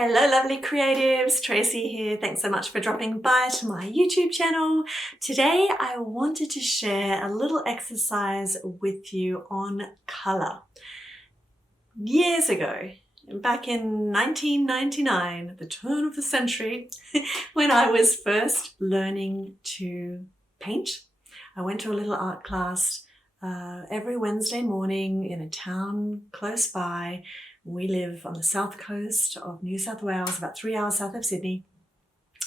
Hello lovely creatives, Tracy here. Thanks so much for dropping by to my YouTube channel. Today I wanted to share a little exercise with you on colour. Years ago, back in 1999, at the turn of the century, when I was first learning to paint, I went to a little art class every Wednesday morning in a town close by. We live on the south coast of New South Wales, about 3 hours south of Sydney.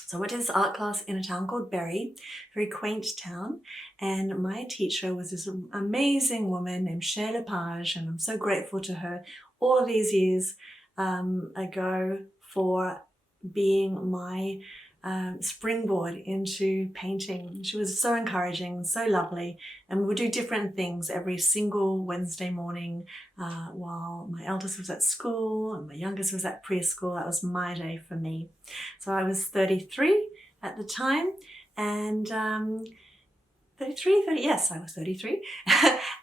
So I went to this art class in a town called Berry, very quaint town, and my teacher was this amazing woman named Cher Lepage, and I'm so grateful to her all of these years ago for being my springboard into painting. She was so encouraging, so lovely, and we would do different things every single Wednesday morning while my eldest was at school and my youngest was at preschool. That was my day for me. So I was 33 at the time, and 33, yes, I was 33.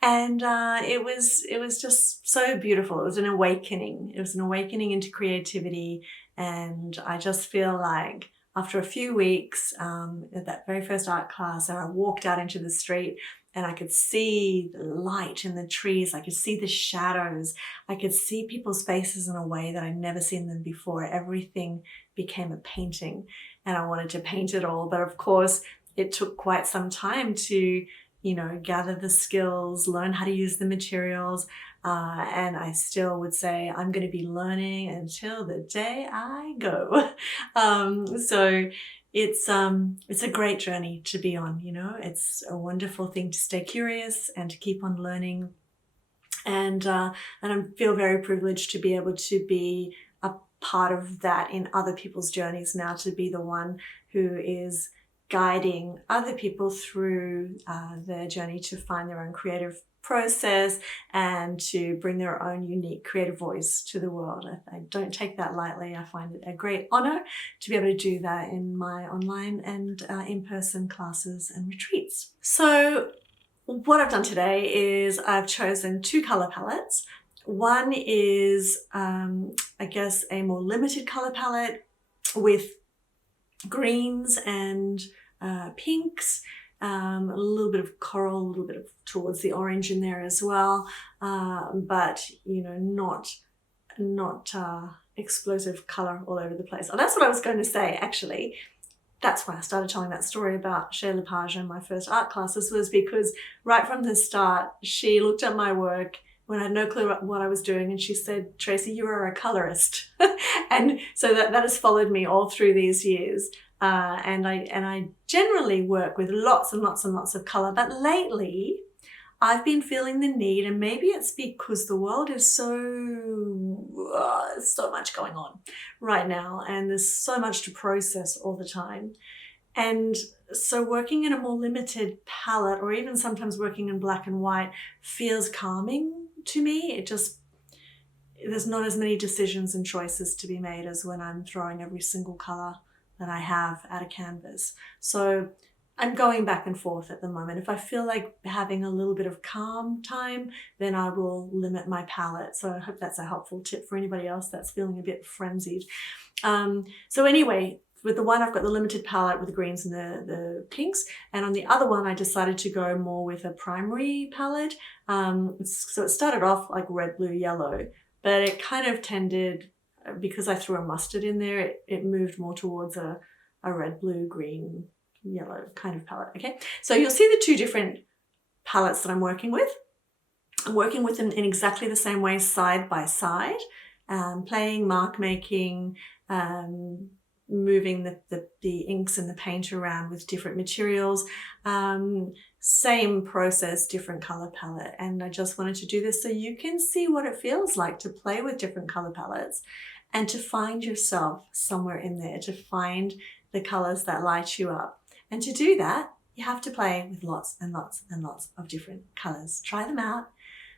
And it was just so beautiful. It was an awakening. It was an awakening into creativity, and I just feel like after a few weeks at that very first art class, I walked out into the street and I could see the light in the trees. I could see the shadows. I could see people's faces in a way that I'd never seen them before. Everything became a painting, and I wanted to paint it all. But of course, it took quite some time to, gather the skills, learn how to use the materials. And I still would say I'm going to be learning until the day I go. So it's a great journey to be on. It's a wonderful thing to stay curious and to keep on learning. And I feel very privileged to be able to be a part of that in other people's journeys now, to be the one who is guiding other people through their journey to find their own creative process and to bring their own unique creative voice to the world. I don't take that lightly. I find it a great honor to be able to do that in my online and in-person classes and retreats. So what I've done today is I've chosen two color palettes. One is, I guess, a more limited color palette with greens and pinks, a little bit of coral, a little bit of towards the orange in there as well, but not explosive color all over the place. Oh, that's what I was going to say, actually. That's why I started telling that story about Cher Lepage and my first art classes, was because right from the start, she looked at my work when I had no clue what I was doing, and she said, "Tracy, you are a colorist." And so that has followed me all through these years. And I generally work with lots and lots and lots of color, but lately I've been feeling the need, and maybe it's because the world is so much going on right now, and there's so much to process all the time. And so working in a more limited palette, or even sometimes working in black and white, feels calming to me. There's not as many decisions and choices to be made as when I'm throwing every single color that I have at a canvas. So I'm going back and forth at the moment. If I feel like having a little bit of calm time, then I will limit my palette. So I hope that's a helpful tip for anybody else that's feeling a bit frenzied. So anyway, with the one, I've got the limited palette with the greens and the pinks. And on the other one, I decided to go more with a primary palette. So it started off like red, blue, yellow, but it kind of tended, because I threw a mustard in there, it moved more towards a red, blue, green, yellow kind of palette. Okay, so you'll see the two different palettes that I'm working with. I'm working with them in exactly the same way, side by side, playing, mark making, moving the inks and the paint around with different materials. Same process, different color palette. And I just wanted to do this so you can see what it feels like to play with different color palettes and to find yourself somewhere in there, to find the colors that light you up. And to do that, you have to play with lots and lots and lots of different colors. Try them out,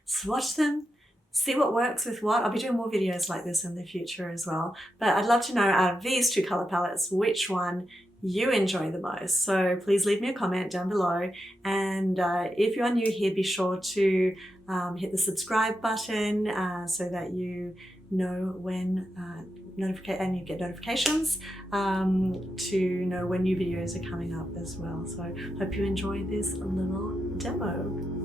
swatch them, see what works with what. I'll be doing more videos like this in the future as well. But I'd love to know, out of these two color palettes, which one you enjoy the most. So please leave me a comment down below. And if you are new here, be sure to hit the subscribe button so that you know when and you get notifications to know when new videos are coming up as well. So hope you enjoy this little demo.